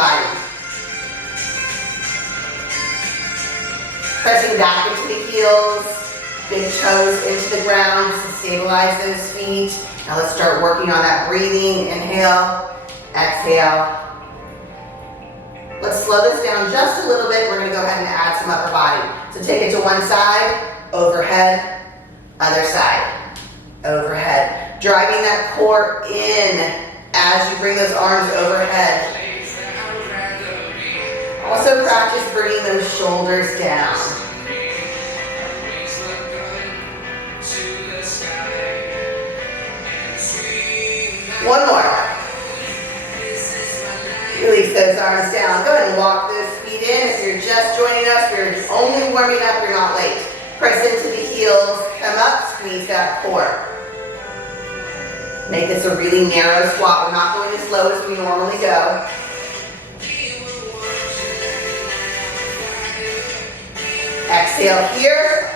body. Pressing back into the heels, big toes into the ground to stabilize those feet. Now let's start working on that breathing. Inhale, exhale. Let's slow this down just a little bit. We're gonna go ahead and add some upper body. So take it to one side, overhead, other side, overhead. Driving that core in as you bring those arms overhead. Also practice bringing those shoulders down. One more. Release those arms down. Go ahead and walk those feet in. If you're just joining us, we're only warming up, you're not late. Press into the heels, come up, squeeze that core. Make this a really narrow squat. We're not going as low as we normally go. Exhale here.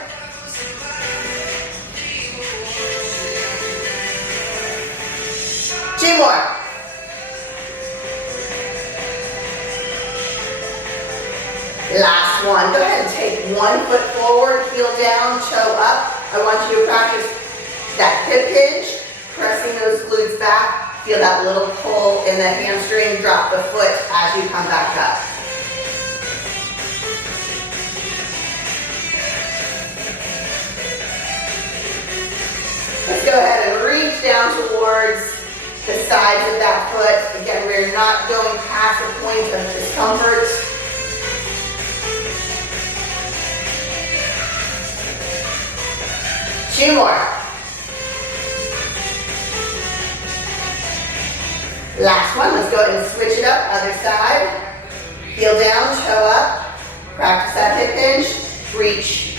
Two more. Last one. Go ahead and take 1 foot forward, heel down, toe up. I want you to practice that hip hinge, pressing those glutes back. Feel that little pull in the hamstring. Drop the foot as you come back up. Let's go ahead and reach down towards the sides of that foot. Again, we're not going past the point of discomfort. Two more. Last one. Let's go ahead and switch it up. Other side. Heel down, toe up. Practice that hip hinge. Reach.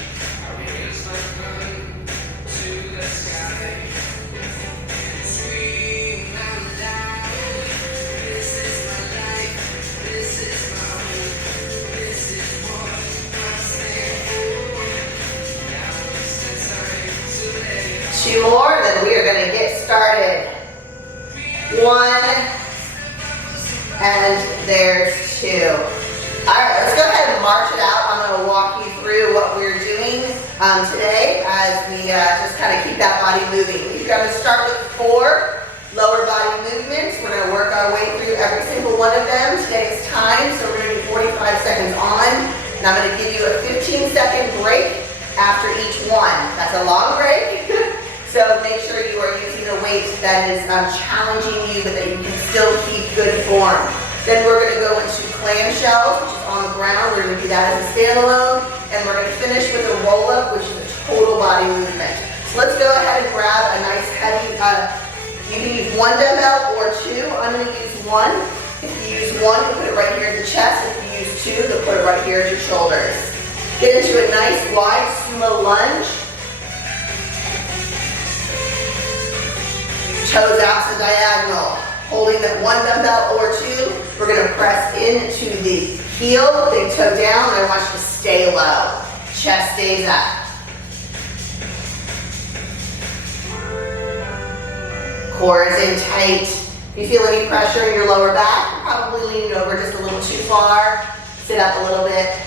Two more, then we are going to get started. One, and there's two. All right, let's go ahead and march it out. I'm going to walk you through what we're doing today as we just kind of keep that body moving. We're going to start with 4 lower body movements. We're going to work our way through every single one of them. Today is time, so we're going to do 45 seconds on, and I'm going to give you a 15-second break after each one. That's a long break. So make sure you are using a weight that is challenging you, but that you can still keep good form. Then we're going to go into clamshells, which is on the ground. We're going to do that as a standalone. And we're going to finish with a roll-up, which is a total body movement. So let's go ahead and grab a nice heavy, you can use 1 dumbbell or 2. I'm going to use 1. If you use 1, you put it right here at the chest. If you use 2, you'll put it right here at your shoulders. Get into a nice wide sumo lunge. Toes out to diagonal. Holding that 1 dumbbell or 2, we're going to press into the heel, big toe down, and I want you to stay low. Chest stays up. Core is in tight. If you feel any pressure in your lower back, you're probably leaning over just a little too far. Sit up a little bit.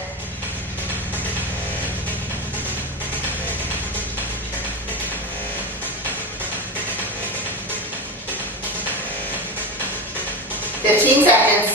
$15 seconds.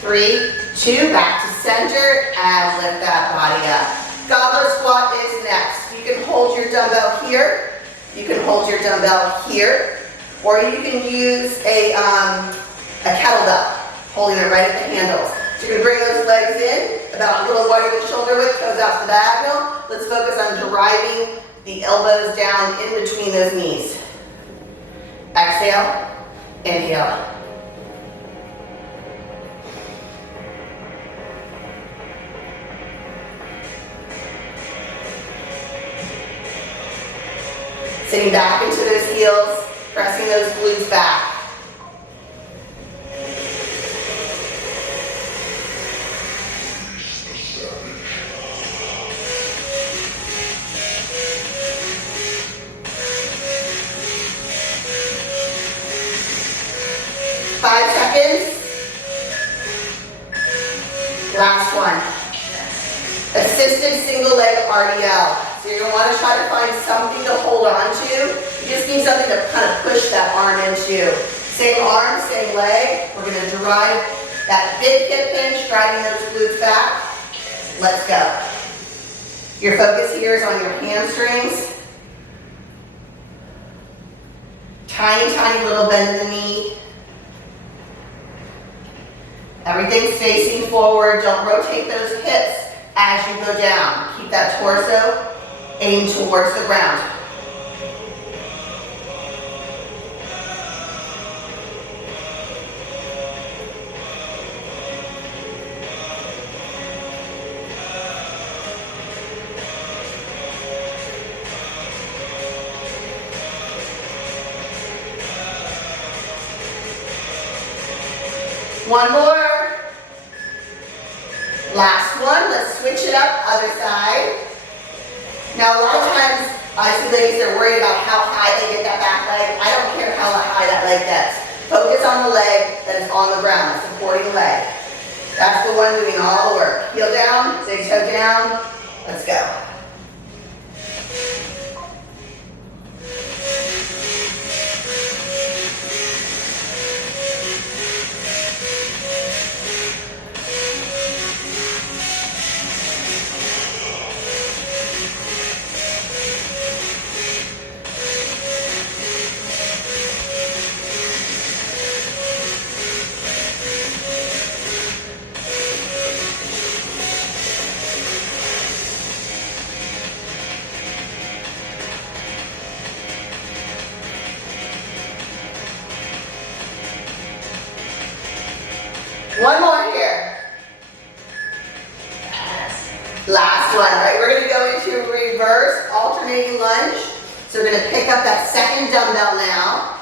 Three, 2, back to center, and lift that body up. Goblet squat is next. You can hold your dumbbell here. You can hold your dumbbell here, or you can use a kettlebell, holding it right at the handles. So you're going to bring those legs in, about a little wider than shoulder width, goes out to the diagonal. Let's focus on driving the elbows down in between those knees. Exhale, inhale. Sitting back into those heels, pressing those glutes back. Assisted single leg RDL. So you're going to want to try to find something to hold on to. You just need something to kind of push that arm into. Same arm, same leg. We're going to drive that big hip hinge, driving those glutes back. Let's go. Your focus here is on your hamstrings. Tiny, tiny little bend in the knee. Everything's facing forward. Don't rotate those hips as you go down. Keep that torso aimed towards the ground. One more. Last one. Let's switch it up. Other side. Now, a lot of times, I see ladies are worried about how high they get that back leg. I don't care how high that leg gets. Focus on the leg that is on the ground, the supporting leg. That's the one doing all the work. Heel down, big toe down. Let's go. One more here. Last one. All right, we're going to go into a reverse alternating lunge. So we're going to pick up that second dumbbell now.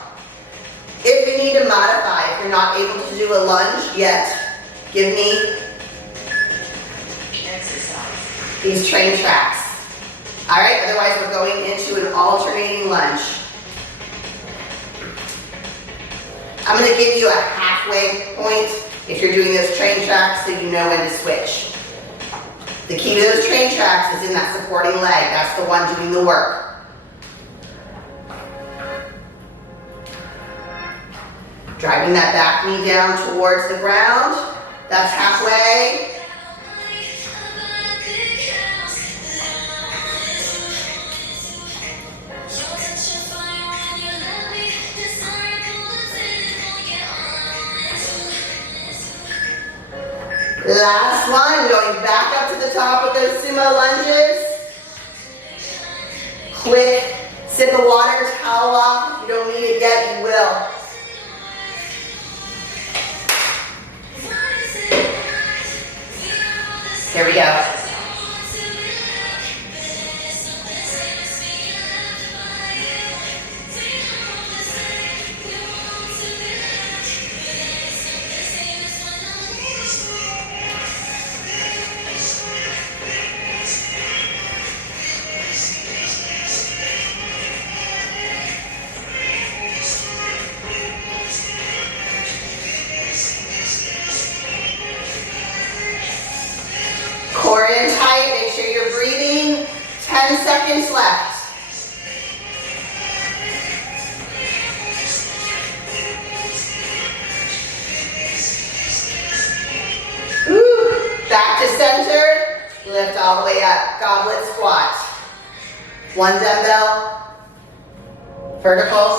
If you need to modify, if you're not able to do a lunge yet, give me these train tracks. All right, otherwise we're going into an alternating lunge. I'm going to give you a halfway point if you're doing those train tracks so you know when to switch. The key to those train tracks is in that supporting leg. That's the one doing the work. Driving that back knee down towards the ground. That's halfway. Last one, going back up to the top with those sumo lunges. Quick sip of water, towel off. If you don't need it yet, you will. Here we go. Core in tight, make sure you're breathing. 10 seconds left. Woo. Back to center, lift all the way up. Goblet squat. One dumbbell, vertical,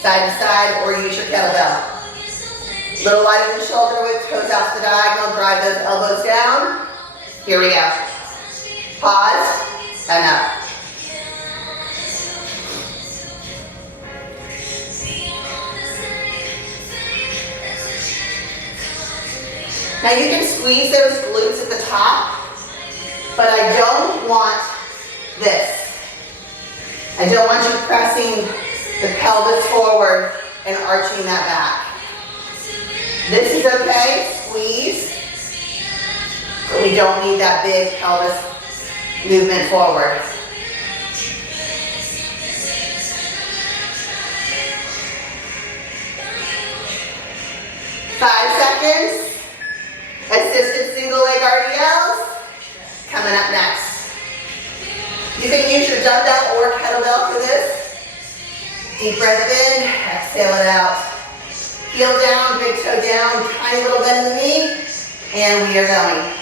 side to side, or use your kettlebell. Little wider than shoulder width, toes out to the diagonal, drive those elbows down. Here we go. Pause and up. Now you can squeeze those glutes at the top, but I don't want this. I don't want you pressing the pelvis forward and arching that back. This is okay, squeeze. But we don't need that big pelvis movement forward. Five seconds. Assisted single leg RDLs. coming up next. You can use your dumbbell or kettlebell for this. Deep breath in, exhale it out. Heel down, big toe down, tiny little bend in the knee, and we are going.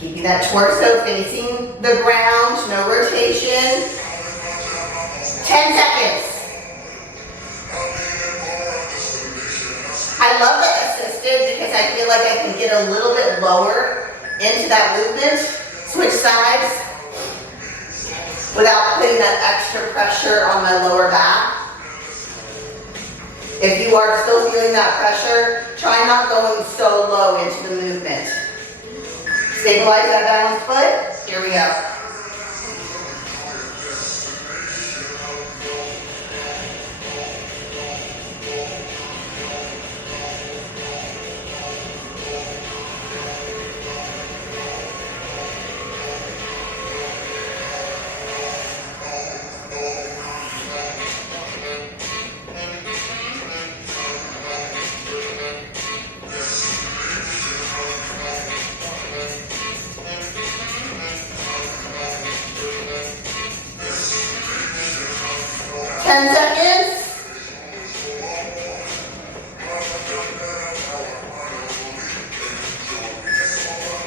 Keeping that torso facing the ground, no rotation. 10 seconds. I love the assisted because I feel like I can get a little bit lower into that movement, switch sides, without putting that extra pressure on my lower back. If you are still feeling that pressure, try not going so low into the movement. Stabilize that balanced foot. Here we go.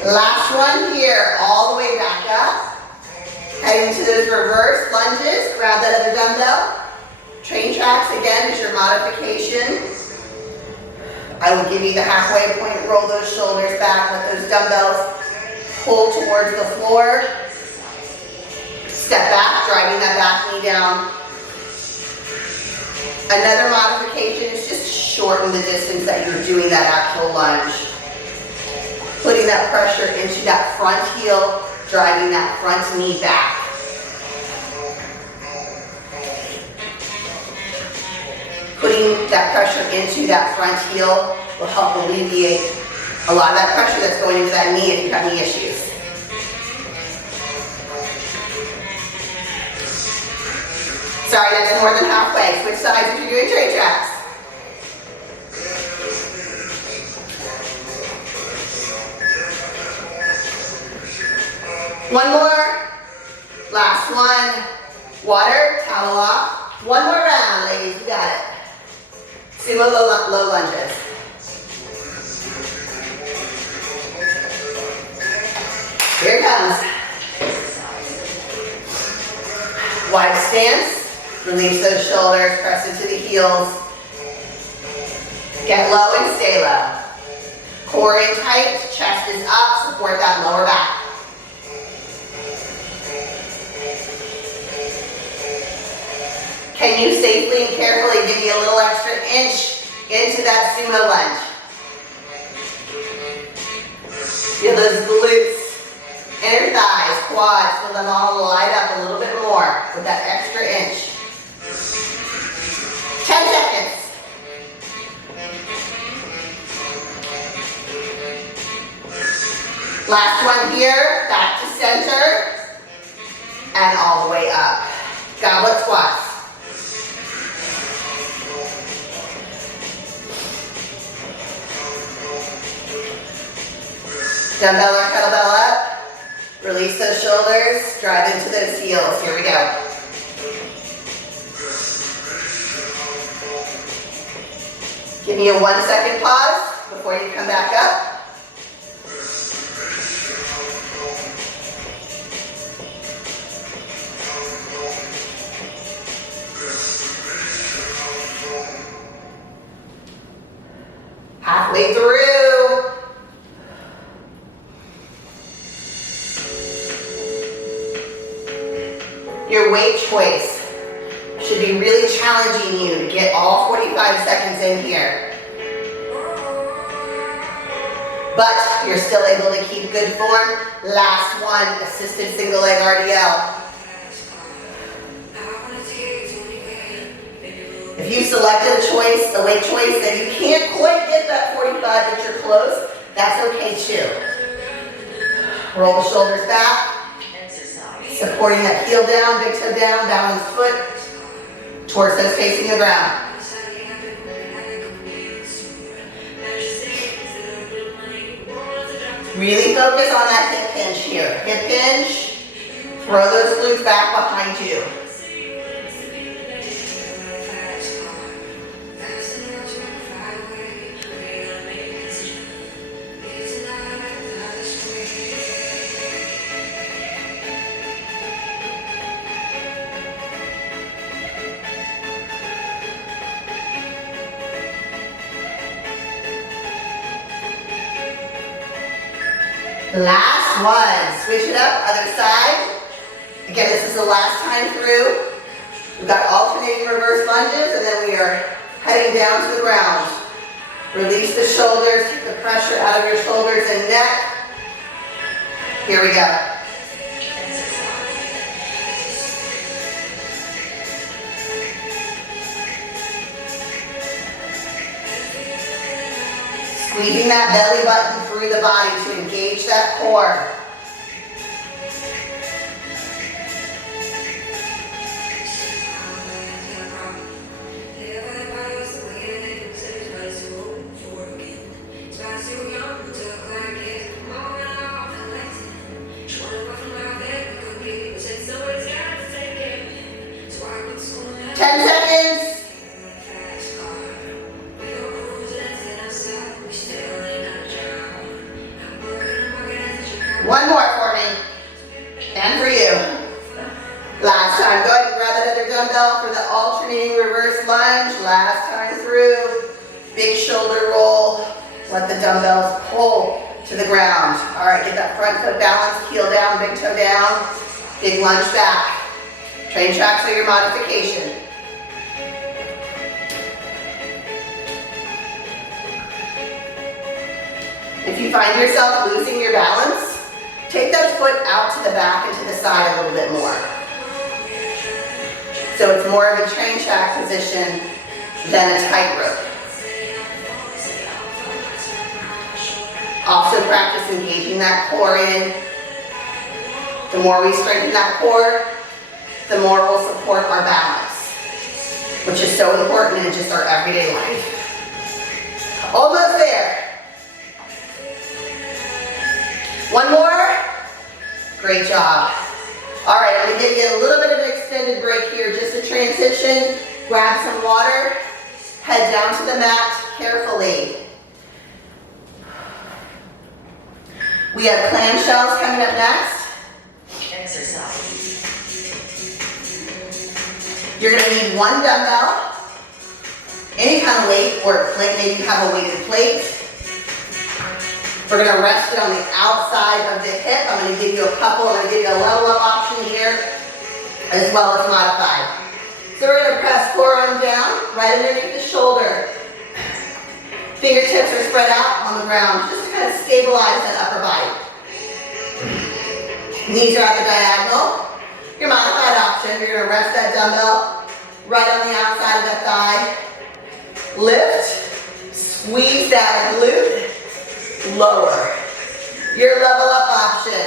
Last one here, all the way back up. Heading to those reverse lunges, grab that other dumbbell. Train tracks again is your modification. I will give you the halfway point, roll those shoulders back, let those dumbbells pull towards the floor. Step back, driving that back knee down. Another modification is just shorten the distance that you're doing that actual lunge. Putting that pressure into that front heel, driving that front knee back. Putting that pressure into that front heel will help alleviate a lot of that pressure that's going into that knee if you have knee issues. Sorry, that's more than halfway. Switch sides if you're doing train tracks. One more. Last one. Water, towel off. One more round, ladies. You got it. Sumo low lunges. Here it comes. Wide stance. Release those shoulders. Press into the heels. Get low and stay low. Core in tight. Chest is up. Support that lower back. Can you safely and carefully give me a little extra inch into that sumo lunge? Feel those glutes, inner thighs, quads, feel them all light up a little bit more with that extra inch. 10 seconds. Last one here, back to center, and all the way up. Goblet squats. Dumbbell or kettlebell up. Release those shoulders. Drive into those heels. Here we go. Give me a 1 second pause before you come back up. Halfway through. Your weight choice should be really challenging you to get all 45 seconds in here. but you're still able to keep good form. Last one, assisted single leg RDL. If you selected a weight choice that you can't quite get that 45, but you're close, that's okay too. Roll the shoulders back, supporting that heel down, big toe down, balanced foot, torso facing the ground. Really focus on that hip hinge here. Hip hinge, throw those glutes back behind you. Last one, switch it up, other side. Again, this is the last time through. We've got alternating reverse lunges, and then we are heading down to the ground. Release the shoulders, take the pressure out of your shoulders and neck. Here we go. Squeezing that belly button through the body to engage that core. One more for me, and for you. Last time, go ahead and grab that other dumbbell for the alternating reverse lunge. Last time through, big shoulder roll. Let the dumbbells pull to the ground. All right, get that front foot balanced, heel down, big toe down, big lunge back. Train tracks are your modification. If you find yourself losing your balance, take that foot out to the back and to the side a little bit more. So it's more of a train track position than a tightrope. Also practice engaging that core in. The more we strengthen that core, the more we'll support our balance, which is so important in just our everyday life. Almost there. One more. Great job. All right, I'm going to give you a little bit of an extended break here, just a transition. Grab some water, head down to the mat carefully. We have clamshells coming up next. Exercise. You're going to need one dumbbell, any kind of weight or plate. Maybe you have a weighted plate. We're going to rest it on the outside of the hip. I'm going to give you a couple. I'm going to give you a level up option here, as well as modified. So we're going to press forearm down, right underneath the shoulder. Fingertips are spread out on the ground, just to kind of stabilize that upper body. Knees are at the diagonal. Your modified option, you're going to rest that dumbbell right on the outside of the thigh. Lift, squeeze that glute. Lower. Your level up option.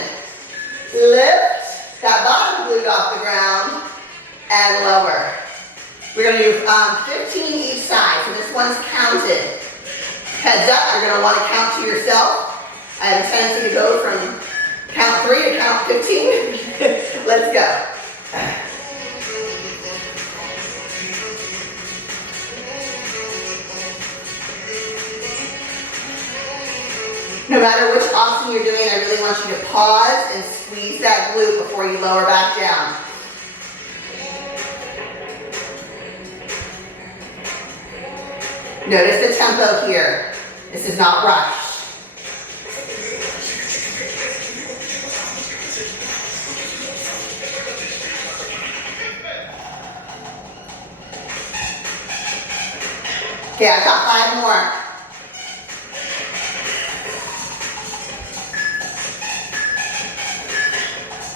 Lift that bottom glute off the ground and lower. We're going to do 15 each side, so this one's counted. Heads up, you're going to want to count to yourself. I have a tendency to go from count 3 to count 15. Let's go. No matter which option you're doing, I really want you to pause and squeeze that glute before you lower back down. Notice the tempo here. This is not rushed. Okay, I've got 5 more.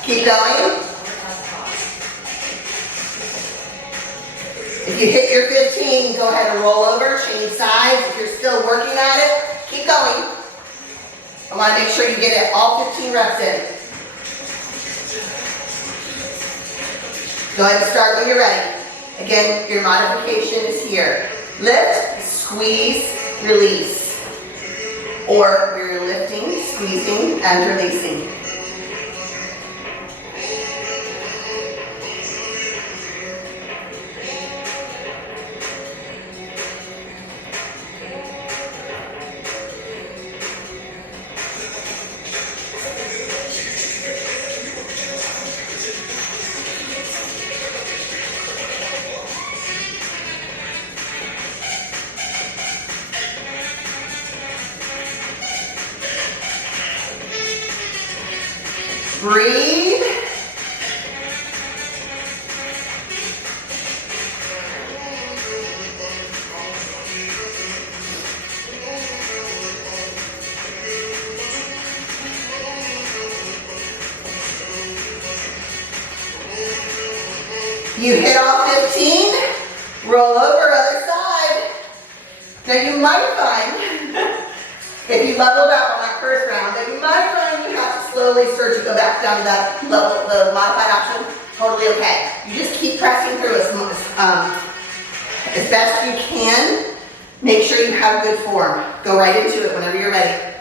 Keep going. If you hit your 15, go ahead and roll over, change sides. If you're still working at it, keep going. I want to make sure you get it all 15 reps in. Go ahead and start when you're ready. Again, your modification is here. Lift, squeeze, release. Or we're lifting, squeezing, and releasing. Breathe. You hit all 15, roll over, other side. Now you might find, if you leveled up on that first round, that you might find you have to slowly start to go back down to that level, the modified option. Totally okay. You just keep pressing through as best you can. Make sure you have good form. Go right into it whenever you're ready.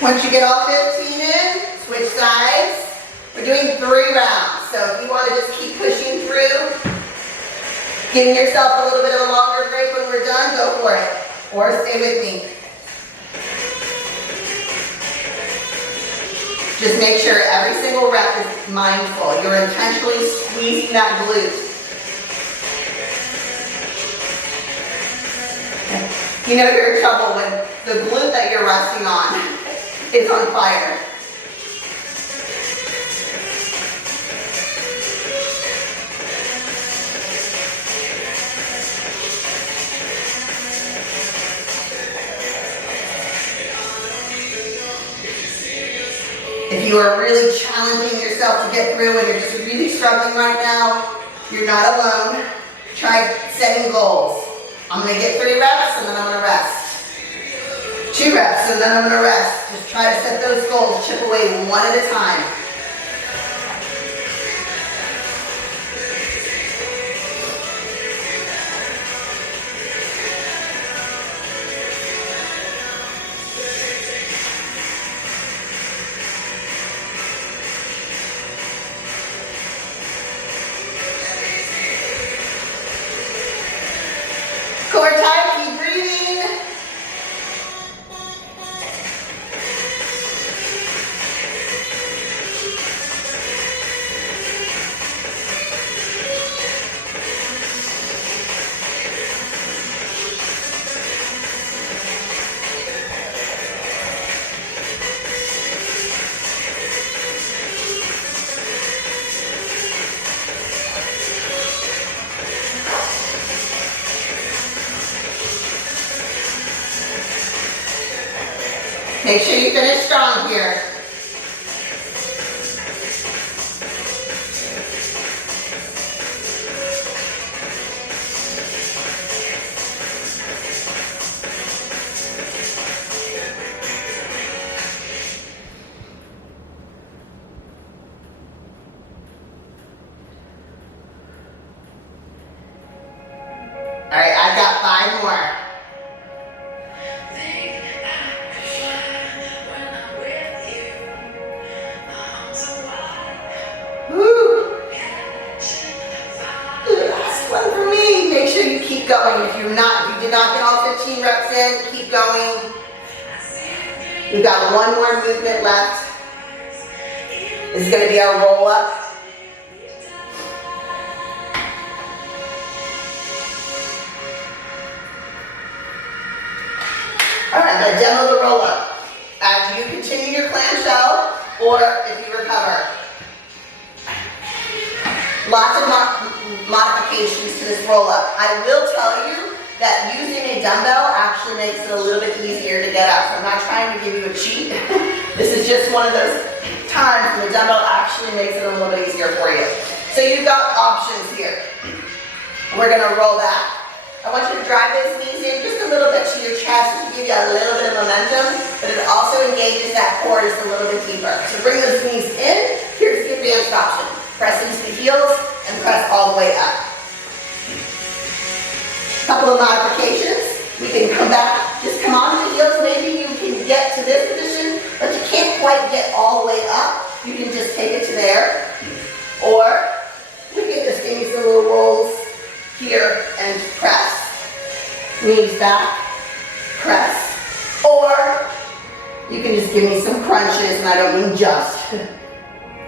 Once you get all 15 in, switch sides. We're doing 3 rounds, so if you want to just keep pushing through, giving yourself a little bit of a longer break when we're done, go for it. Or stay with me. Just make sure every single rep is mindful. You're intentionally squeezing that glute. You know you're in trouble when the glute that you're resting on is on fire. If you are really challenging yourself to get through and you're just really struggling right now, you're not alone. Try setting goals. I'm going to get 3 reps and then I'm going to rest. 2 reps and then I'm going to rest. Just try to set those goals, chip away one at a time. Core tight, keep breathing. Make sure you finish strong here. All right, I've got 5 more. Going. If you did not get all 15 reps in, keep going. We've got one more movement left. This is going to be our roll up. All right, I'm going to demo the roll up. As you continue your clamshell, or if you recover. Lots of modifications to this roll up. I will tell you that using a dumbbell actually makes it a little bit easier to get up. So I'm not trying to give you a cheat. This is just one of those times when the dumbbell actually makes it a little bit easier for you. So you've got options here. We're going to roll back. I want you to drive those knees in just a little bit to your chest to give you a little bit of momentum, but it also engages that core just a little bit deeper. So bring those knees in. Here's the advanced option. Press into the heels and press all the way up. Couple of modifications. We can come back, just come on to the heels. Maybe you can get to this position, but you can't quite get all the way up. You can just take it to there. Or we can just give you some little rolls here and press. Knees back, press. Or you can just give me some crunches, and I don't mean just.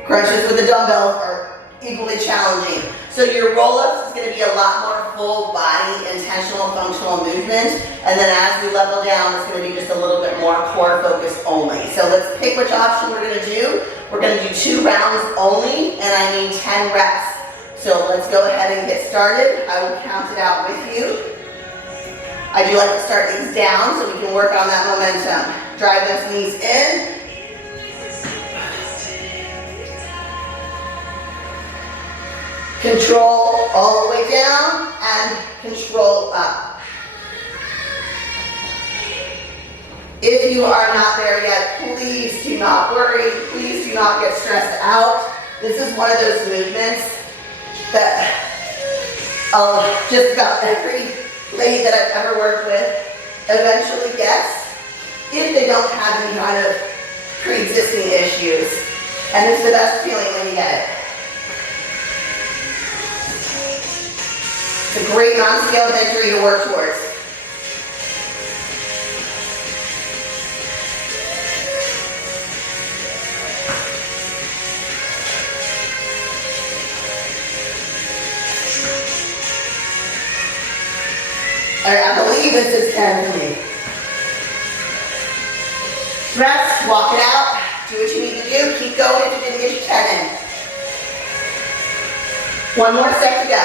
Crunches with the dumbbell are equally challenging. So your roll-ups is going to be a lot more full body, intentional, functional movement. And then as we level down, it's going to be just a little bit more core focus only. So let's pick which option we're going to do. We're going to do 2 rounds only, and I mean 10 reps. So let's go ahead and get started. I will count it out with you. I do like to start these down so we can work on that momentum. Drive those knees in. Control all the way down and control up. If you are not there yet, please do not worry. Please do not get stressed out. This is one of those movements that just about every lady that I've ever worked with eventually gets if they don't have any kind of pre-existing issues. And it's the best feeling when you get it. It's a great non-scale victory to work towards. All right, I believe this is 10 for me. Rest, walk it out, do what you need to do, keep going if you didn't get your 10 in. One more set to go.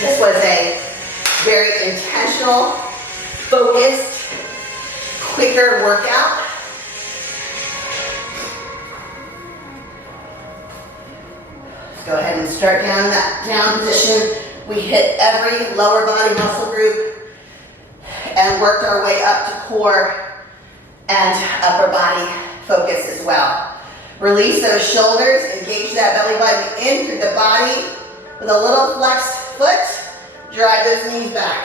This was a very intentional, focused, quicker workout. Go ahead and start down that down position. We hit every lower body muscle group and worked our way up to core and upper body focus as well. Release those shoulders, engage that belly button in through the body with a little flexed foot. Drive those knees back.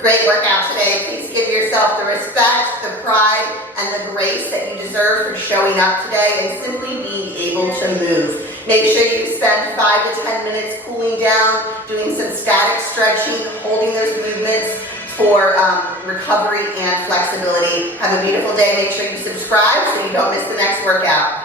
Great workout today. Please give yourself the respect, the pride, and the grace that you deserve for showing up today and simply being able to move. Make sure you spend 5 to 10 minutes cooling down, doing some static stretching, holding those movements for recovery and flexibility. Have a beautiful day. Make sure you subscribe so you don't miss the next workout.